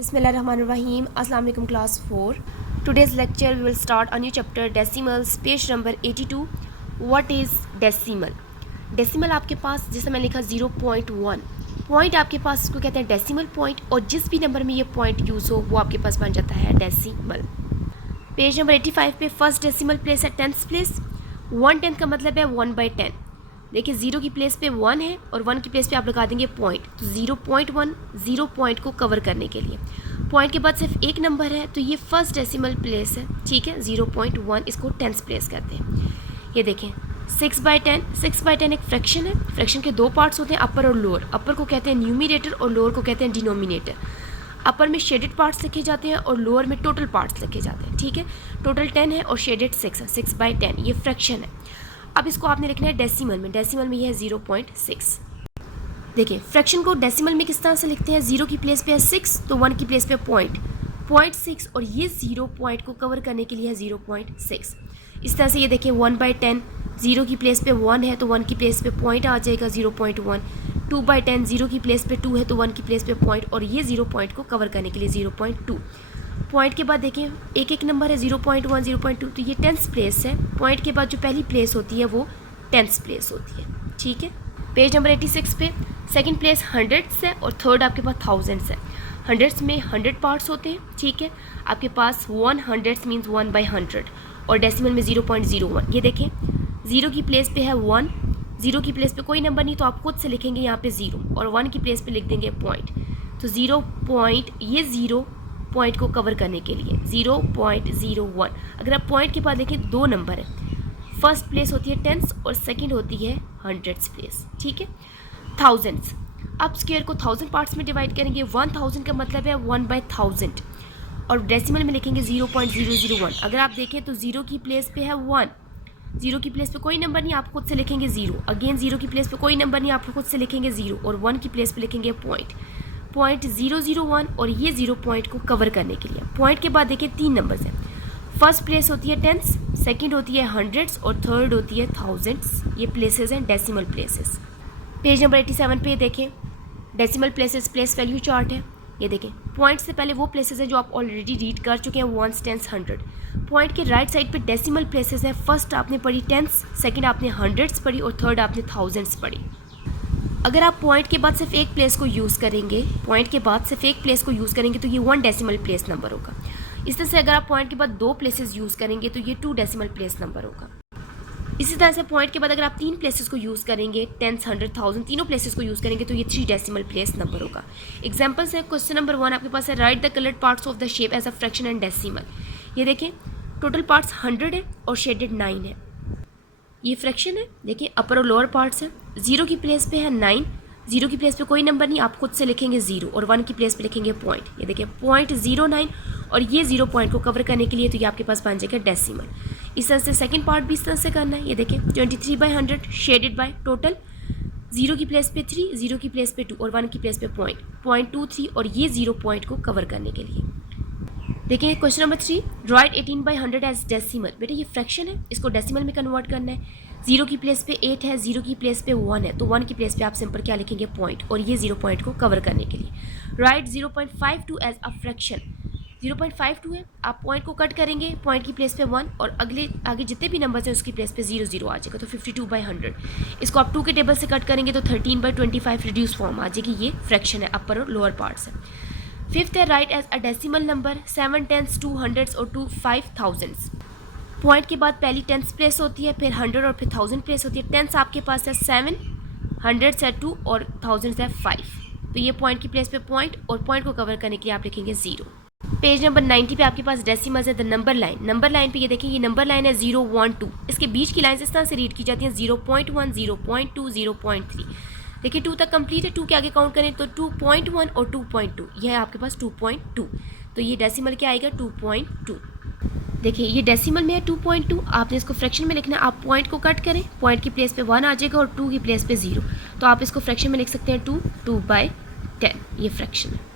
Bismillahirrahmanirrahim. Assalamu alaikum class 4. Today's lecture we will start a new chapter decimals page number 82. What is decimal? Decimal आपके पास जैसे मैंने लिखा 0.1 point आपके पास इसको कहते हैं डेसिमल पॉइंट और जिस भी नंबर में ये पॉइंट यूज़ हो वो आपके पास बन जाता है डेसिमल। पेज नंबर 85 पे फर्स्ट डेसिमल प्लेस है टेंथ प्लेस। 1/10 का मतलब है 1/10। देखिए 0 की प्लेस पे 1 है और 1 की प्लेस पे आप लगा देंगे पॉइंट, तो 0.1 0 पॉइंट को कवर करने के लिए। पॉइंट के बाद सिर्फ एक नंबर है तो ये फर्स्ट डेसिमल प्लेस है, ठीक है। 0.1 इसको टेंथ प्लेस कहते हैं। ये देखें 6/10, 6/10 एक फ्रैक्शन है। फ्रैक्शन के दो पार्ट्स होते हैं, अपर और लोअर। अपर को कहते हैं न्यूमिनेटर और लोअर को कहते हैं डिनोमिनेटर। अपर में शेडेड पार्ट्स लिखे जाते हैं और लोअर में टोटल पार्ट्स लिखे जाते हैं, ठीक है। टोटल 10 है और शेडेड 6 है। 6/10 ये फ्रैक्शन है। अब इसको आपने लिखना है डेसिमल में। डेसिमल में ये है 0.6। देखिए फ्रैक्शन को डेसिमल में किस तरह से लिखते हैं, 0 की प्लेस पे है 6 तो 1 की प्लेस पे पॉइंट 0.6 और ये 0 पॉइंट को कवर करने के लिए है 0.6। इस तरह से ये देखिए 1/10 0 की प्लेस पे 1 है तो 1 की प्लेस पे पॉइंट आ जाएगा 0.1। 2/10 0 की प्लेस पे 2 है तो 1 की प्लेस पे पॉइंट और ये 0 पॉइंट को कवर करने के लिए 0.2। पॉइंट के बाद देखें एक एक नंबर है 0.1 0.2 तो ये टेंथ प्लेस है। पॉइंट के बाद जो पहली प्लेस होती है वो टेंथ प्लेस होती है, ठीक है। पेज नंबर 86 पे सेकंड प्लेस हंड्रेड्स है और थर्ड आपके पास थाउजेंड्स है। हंड्रेड्स में 100 पार्ट्स होते हैं, ठीक है। आपके पास 1 हंड्रेड्स मीन्स 1/100 और डेसिमल में 0.01। ये देखें 0 की प्लेस पे है 1, 0 की प्लेस पे कोई नंबर नहीं तो आप खुद से लिखेंगे यहाँ पे 0 और 1 की प्लेस पे लिख देंगे पॉइंट। तो 0 पॉइंट ये 0 पॉइंट को कवर करने के लिए 0.01। अगर आप पॉइंट के बाद देखें दो नंबर है, फर्स्ट प्लेस होती है टेंस और सेकंड होती है हंड्रेड्स प्लेस, ठीक है। थाउजेंड्स, आप स्क्वायर को 1000 पार्ट्स में डिवाइड करेंगे। 1000 का मतलब है 1/1000 और डेसिमल में लिखेंगे 0.001। अगर आप देखें तो 0 की प्लेस पे है 1, 0 की प्लेस पे कोई नंबर नहीं आप खुद से लिखेंगे 0। अगेन 0 की प्लेस पे कोई नंबर नहीं आप खुद से लिखेंगे 0 और 1 की प्लेस पे लिखेंगे पॉइंट 0.001 और ये 0 पॉइंट को कवर करने के लिए। पॉइंट के बाद देखिए 3 नंबर्स हैं, फर्स्ट प्लेस होती है टेंस, सेकंड होती है हंड्रेड्स और थर्ड होती है थाउजेंड्स। ये प्लेसेस हैं डेसिमल प्लेसेस। पेज नंबर 87 पे देखें decimal places place value chart है। ये देखें पॉइंट से पहले वो प्लेसेस हैं जो आप ऑलरेडी रीड कर चुके हैं, वंस टेंस हंड्रेड। पॉइंट के राइट साइड पे डेसिमल प्लेसेस है। फर्स्ट आपने पढ़ी टेंस, सेकंड आपने हंड्रेड्स पढ़ी और थर्ड आपने थाउजेंड्स पढ़ी। अगर आप पॉइंट के बाद सिर्फ एक प्लेस को यूज़ करेंगे, पॉइंट के बाद सिर्फ एक प्लेस को यूज़ करेंगे तो ये 1 डेसिमल प्लेस नंबर होगा। इस तरह से अगर आप पॉइंट के बाद 2 प्लेसेस यूज़ करेंगे तो ये 2 डेसिमल प्लेस नंबर होगा। इसी तरह से पॉइंट के बाद अगर आप 3 प्लेसेस को यूज़ करेंगे, 10, 100, 1000 तीनों प्लेसेस को यूज़ करेंगे तो ये 3 डेसिमल प्लेस नंबर होगा। एग्जाम्पल्स है, क्वेश्चन नंबर 1 आपके पास है write the coloured parts of the shape as a fraction and decimal. ये देखें टोटल पार्ट्स 100 है और शेडेड 9 है। ये फ्रैक्शन है, देखिए अपर और लोअर पार्ट्स है। 0 की प्लेस पे है 9, 0 की प्लेस पे कोई नंबर नहीं आप खुद से लिखेंगे 0 और 1 की प्लेस पे लिखेंगे पॉइंट। ये देखिए 0.09 और ये 0 पॉइंट को कवर करने के लिए तो ये आपके पास बन जाएगा डेसिमल। इस तरह से सेकंड पार्ट भी इस तरह से करना है। ये देखिए 23/100 शेडेड बाय टोटल 0 की प्लेस पे 3, 0 की प्लेस पे 2 और 1 की प्लेस पे पॉइंट 0.23 और ये 0 पॉइंट को कवर करने के लिए। देखिए question number 3 write 18/100 as decimal. बेटा ये फ्रैक्शन है, इसको डेसिमल में कन्वर्ट करना है। 0 की प्लेस पे 8 है, 0 की प्लेस पे 1 है तो 1 की प्लेस पे आप सिंपल क्या लिखेंगे पॉइंट और ये 0 पॉइंट को कवर करने के लिए। Right 0.52 as a fraction. 0.52 है, आप पॉइंट को कट करेंगे, पॉइंट की प्लेस पे 1 और आगे जितने भी नंबर्स हैं उसकी प्लेस पे 0 आ जाएगा तो 52/100। इसको आप 2 के टेबल से कट करेंगे तो 13/25 रिड्यूस फॉर्म आ जाएगी। ये फ्रैक्शन है, अपर और लोअर पार्ट्स है। फिफ्थ है write as a decimal number 7 10s 2 hundreds और 2 5,000s। पॉइंट के बाद पहली टेंस प्लेस होती है, फिर 100 और फिर 1000 प्लेस होती है। टेंस आपके पास है 7, हंड्रेड्स है 2 और थाउजेंड्स है 5। तो ये पॉइंट की प्लेस पे पॉइंट और पॉइंट को कवर करने के लिए आप लिखेंगे 0। पेज नंबर 90 पे आपके पास डेसिमल्स है the number line. Number line पे ये देखिए ये नंबर लाइन है 0 1 2। इसके बीच की लाइन इस तरह से रीड की जाती है 0.1 0.2 0.3। देखिए 2 तक कंप्लीट है, 2 के आगे काउंट करें तो 2.1 और 2.2 यह है आपके पास 2.2। तो ये डेसिमल क्या आएगा 2.2। देखिए ये डेसिमल में है 2.2, आपने इसको फ्रैक्शन में लिखना है। आप पॉइंट को कट करें, पॉइंट की प्लेस पे 1 आ जाएगा और 2 की प्लेस पे 0 तो आप इसको फ्रैक्शन में लिख सकते हैं 2/10। ये फ्रैक्शन है।